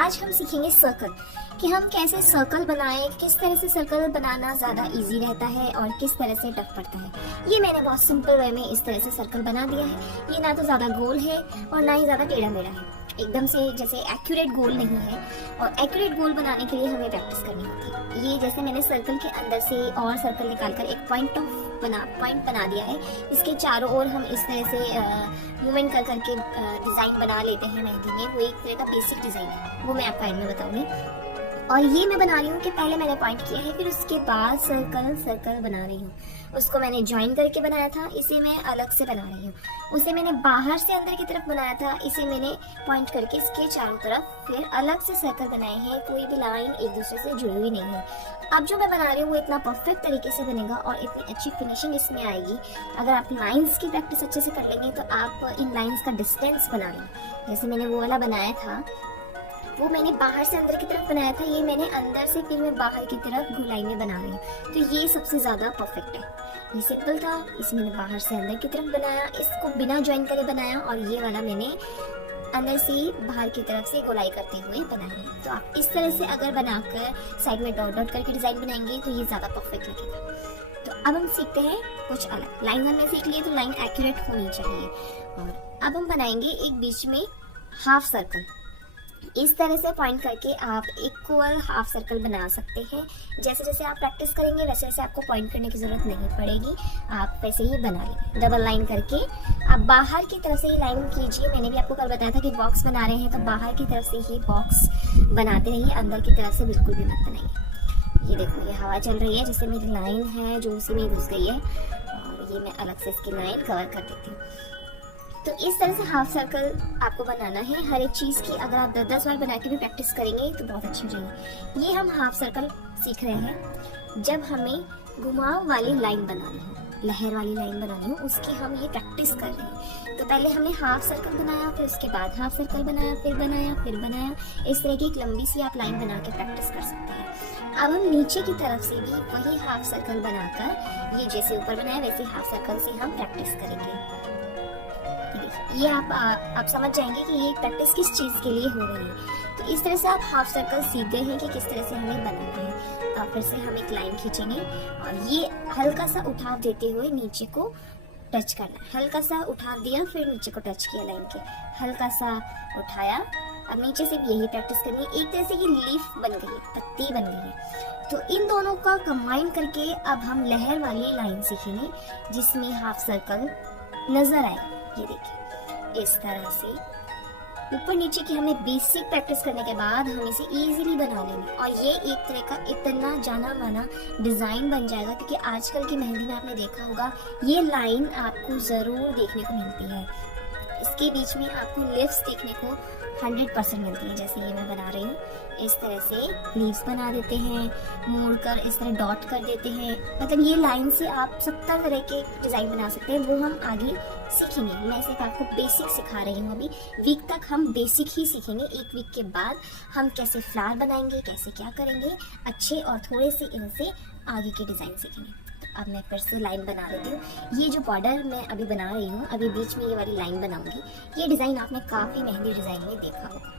आज हम सीखेंगे सर्कल, कि हम कैसे सर्कल बनाएं, किस तरह से सर्कल बनाना ज़्यादा इजी रहता है और किस तरह से टफ पड़ता है। ये मैंने बहुत सिंपल वे में इस तरह से सर्कल बना दिया है। ये ना तो ज़्यादा गोल है और ना ही ज़्यादा टेढ़ा मेढ़ा है, एकदम से जैसे एक्यूरेट गोल नहीं है। और एक्यूरेट गोल बनाने के लिए हमें प्रैक्टिस करनी होती है। ये जैसे मैंने सर्कल के अंदर से और सर्कल निकालकर एक पॉइंट बना दिया है। इसके चारों ओर हम इस तरह से मूवमेंट कर करके डिज़ाइन बना लेते हैं मेहंदी में। वो एक तरह का बेसिक डिज़ाइन है, वो मैं आपको एंड में बताऊंगी। और ये मैं बना रही हूँ कि पहले मैंने पॉइंट किया है, फिर उसके बाद सर्कल बना रही हूँ। उसको मैंने ज्वाइन करके बनाया था, इसे मैं अलग से बना रही हूँ। उसे मैंने बाहर से अंदर की तरफ बनाया था, इसे मैंने पॉइंट करके इसके चारों तरफ फिर अलग से सर्कल बनाए हैं। कोई भी लाइन एक दूसरे से जुड़ी हुई नहीं है। अब जो मैं बना रही हूँ वो इतना परफेक्ट तरीके से बनेगा और इतनी अच्छी फिनिशिंग इसमें आएगी। अगर आप लाइंस की प्रैक्टिस अच्छे से कर लेंगे तो आप इन लाइंस का डिस्टेंस बना लेंगे। जैसे मैंने वो वाला बनाया था, वो मैंने बाहर से अंदर की तरफ बनाया था, ये मैंने अंदर से फिर मैं बाहर की तरफ गोलाई में बना रही हूँ। तो ये सबसे ज़्यादा परफेक्ट है। ये सिंपल था, इसे मैंने बाहर से अंदर की तरफ बनाया, इसको बिना ज्वाइन करे बनाया, और ये वाला मैंने अंदर से बाहर की तरफ से गोलाई करते हुए बनाया। तो आप इस तरह से अगर बनाकर साइड में डॉट डॉट करके डिज़ाइन बनाएंगे तो ये ज़्यादा परफेक्ट लगेगा। तो अब हम सीखते हैं कुछ अलग। लाइन हमने सीख ली तो लाइन एक्यूरेट होनी चाहिए। और अब हम बनाएंगे एक बीच में हाफ सर्कल। इस तरह से पॉइंट करके आप इक्वल हाफ सर्कल बना सकते हैं। जैसे जैसे आप प्रैक्टिस करेंगे वैसे वैसे आपको पॉइंट करने की ज़रूरत नहीं पड़ेगी, आप वैसे ही बना लेंगे। डबल लाइन करके आप बाहर की तरफ से ही लाइन कीजिए। मैंने भी आपको कल बताया था कि बॉक्स बना रहे हैं तो बाहर की तरफ से ही बॉक्स बनाते रहिए, अंदर की तरफ से बिल्कुल भी मत बनाइए। ये देखो, ये हवा चल रही है जिससे मेरी लाइन है जो उसी में घुस गई है, और ये मैं अलग से इसकी लाइन कवर कर देती हूँ। तो इस तरह से हाफ सर्कल आपको बनाना है। हर एक चीज़ की अगर आप 10-10 बार बना के भी प्रैक्टिस करेंगे तो बहुत अच्छी हो जाएगी। ये हम हाफ सर्कल सीख रहे हैं। जब हमें घुमाव वाली लाइन बनानी हो, लहर वाली लाइन बनानी हो, उसकी हम ये प्रैक्टिस कर रहे हैं। तो पहले हमने हाफ सर्कल बनाया, फिर उसके बाद हाफ सर्कल बनाया, फिर बनाया। इस तरह की एक लंबी सी आप लाइन बना के प्रैक्टिस कर सकते हैं। अब हम नीचे की तरफ से भी वही हाफ सर्कल बनाकर, ये जैसे ऊपर बनाया वैसे हाफ सर्कल से हम प्रैक्टिस करेंगे। ये आप समझ जाएंगे कि ये प्रैक्टिस किस चीज़ के लिए हो रही है। तो इस तरह से आप हाफ सर्कल सीख गए हैं कि किस तरह से हमें बनाना है। फिर से हम एक लाइन खींचेंगे और ये हल्का सा उठाव देते हुए नीचे को टच करना है। हल्का सा उठाव दिया, फिर नीचे को टच किया लाइन के, हल्का सा उठाया। अब नीचे से भी यही प्रैक्टिस करनी है। एक तरह से ये लीफ बन गई है, पत्ती बन गई है। तो इन दोनों का कंबाइन करके अब हम लहर वाली लाइन सीखेंगे जिसमें हाफ सर्कल नजर आएगा। ये देखिए, इस तरह से ऊपर नीचे की हमें बेसिक प्रैक्टिस करने के बाद हम इसे इजीली बना लेंगे और ये एक तरह का इतना जाना माना डिज़ाइन बन जाएगा। क्योंकि आजकल की मेहंदी में आपने देखा होगा ये लाइन आपको ज़रूर देखने को मिलती है। इसके बीच में आपको लिप्स देखने को 100% मिलती है। जैसे ये मैं बना रही हूँ, इस तरह से लीव्स बना देते हैं, मोड़कर इस तरह डॉट कर देते हैं। मतलब ये लाइन से आप 70 तरह के डिज़ाइन बना सकते हैं। वो हम आगे सीखेंगे। मैं सिर्फ आपको बेसिक सिखा रही हूँ। अभी वीक तक हम बेसिक ही सीखेंगे। एक वीक के बाद हम कैसे फ्लावर बनाएंगे, कैसे क्या करेंगे अच्छे, और थोड़े से इनसे आगे के डिज़ाइन सीखेंगे। अब मैं फिर से लाइन बना देती हूँ। ये जो बॉर्डर मैं अभी बना रही हूँ, अभी बीच में ये वाली लाइन बनाऊंगी। ये डिज़ाइन आपने काफ़ी मेहंदी डिज़ाइन में देखा होगा।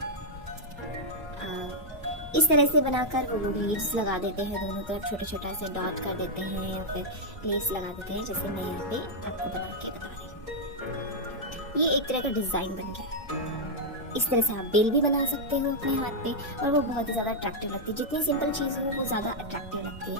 इस तरह से बनाकर वो लोग लीव्स लगा देते हैं, दोनों तरफ छोटे छोटे से डॉट कर देते हैं या फिर लीव्स लगा देते हैं, जैसे मैं यहाँ पे आपको बना के बता रही हूँ। ये एक तरह का डिज़ाइन बन गया। इस तरह से आप बेल भी बना सकते हो अपने हाथ पे, और वो बहुत ही ज़्यादा अट्रैक्टिव लगती है। जितनी सिंपल चीज़ हो वो ज़्यादा अट्रैक्टिव लगती है।